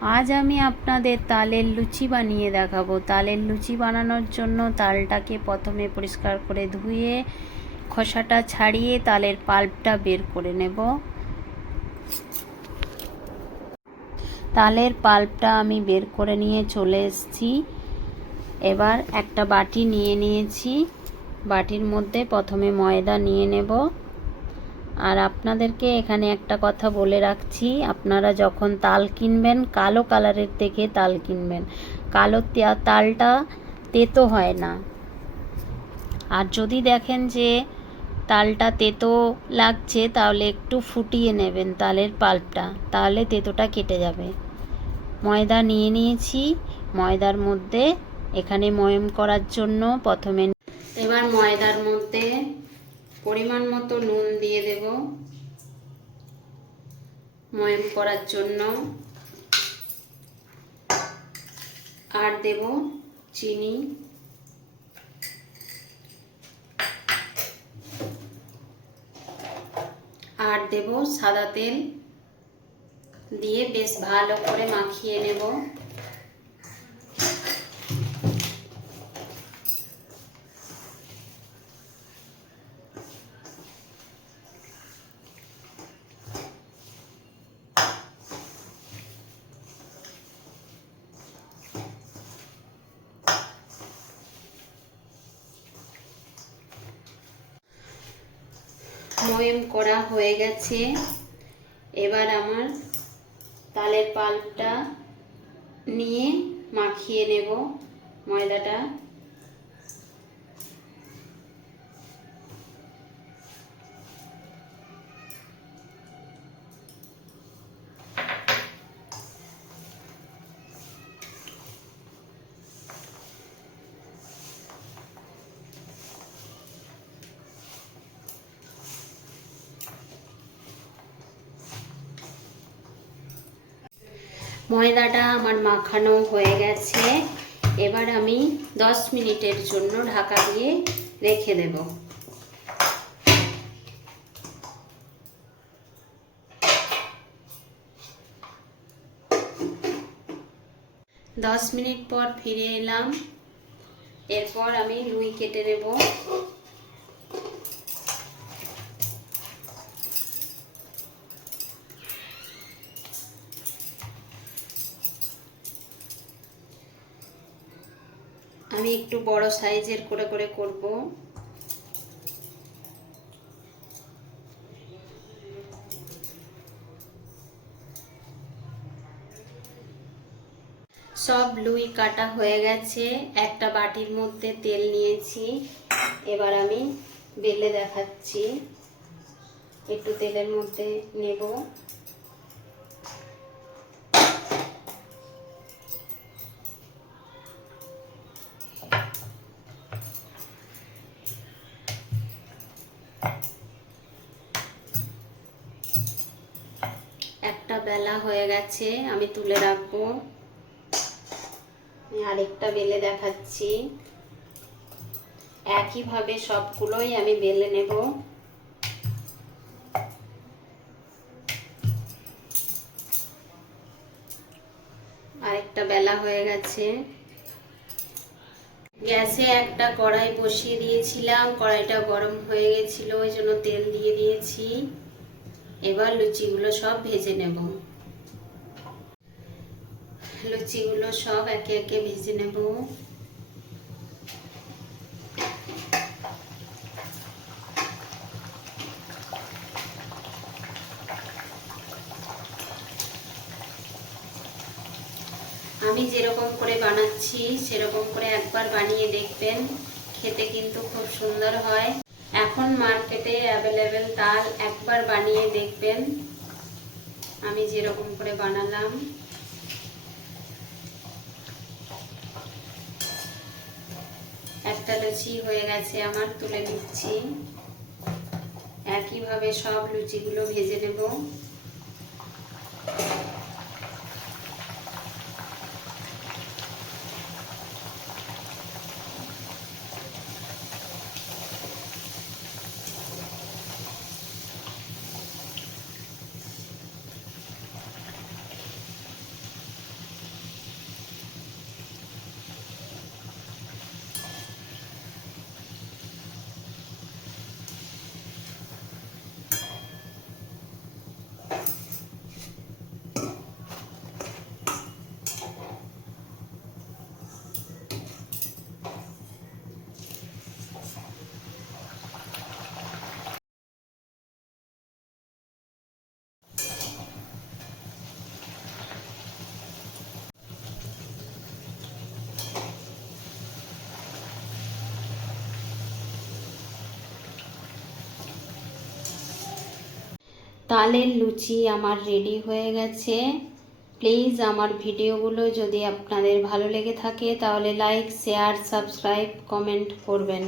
আজ আমি আপনাদের তালের লুচি বানিয়ে দেখাবো। তালের লুচি বানানোর জন্য তালটাকে প্রথমে পরিষ্কার করে ধুয়ে, খোসাটা ছাড়িয়ে তালের পাল্পটা বের করে নেব। তালের পাল্পটা আমি বের করে নিয়ে চলে এসেছি। এবার একটা বাটি নিয়ে নিয়েছি। বাটির মধ্যে প্রথমে ময়দা নিয়ে নেব। আর আপনাদেরকে এখানে একটা কথা বলে রাখছি, আপনারা যখন তাল কিনবেন, কালো কালারের থেকে তাল কিনবেন। কালো তালটা তেতো হয় না। আর যদি দেখেন যে তালটা তেতো লাগছে, তাহলে একটু ফুটিয়ে নেবেন তালের পাল্পটা, তাহলে তেতোটা কেটে যাবে। ময়দা নিয়ে নিয়েছি, ময়দার মধ্যে এখানে ময়ম করার জন্য প্রথমে এবার ময়দার মধ্যে পরিমাণ মতো নুন দিয়ে দেব। ময়ম করার জন্য। আর দেব চিনি। আর দেব সাদা তেল। দিয়ে বেশ ভালো করে মাখিয়ে নেব। ময়ম করা হয়ে গেছে। এবার আমার তালের পাল্পটা নিয়ে মাখিয়ে নেব ময়দাটা। ময়দাটা আমার মাখানো হয়ে গেছে। এবার আমি দশ মিনিটের জন্য ঢাকা দিয়ে রেখে দেব। দশ মিনিট পর ফিরে এলাম। এরপর আমি রুই কেটে নেব। আমি একটু বড় সাইজের করে করে করব। সব লুই কাটা হয়ে গেছে। একটা বাটির মধ্যে তেল নিয়েছি। এবার আমি বেলে দেখাচ্ছি। একটু তেলের মধ্যে নেব। বেলা হয়ে গেছে, আমি তুলে রাখব। আরেকটা বেলে দেখাচ্ছি। একইভাবে সবগুলোই আমি বেলে নেব। আরেকটা বেলা হয়ে গেছে। গ্যাসে একটা কড়াই বসিয়ে দিয়েছিলাম। কড়াইটা গরম হয়ে গেছিল, ওই জন্য তেল দিয়ে দিয়েছি। এবার লুচিগুলো সব ভেজে নেব। লুচিগুলো সব একে একে ভেজে নেব। আমি যেরকম করে বানাচ্ছি, সেরকম করে একবার বানিয়ে দেখবেন। খেতে কিন্তু খুব সুন্দর হয়। এখন মার্কেটে অ্যাভেলেবেল তাল একবার বানিয়ে দেখবেন। আমি যেরকম করে বানালাম। একটা লুচি হয়ে গেছে আমার, তুলে নিচ্ছি। একইভাবে সব লুচিগুলো ভেজে নেব। তালের লুচি আমার রেডি হয়ে গেছে। প্লিজ আমার ভিডিওগুলো যদি আপনাদের ভালো লেগে থাকে, তাহলে লাইক শেয়ার সাবস্ক্রাইব কমেন্ট করবেন।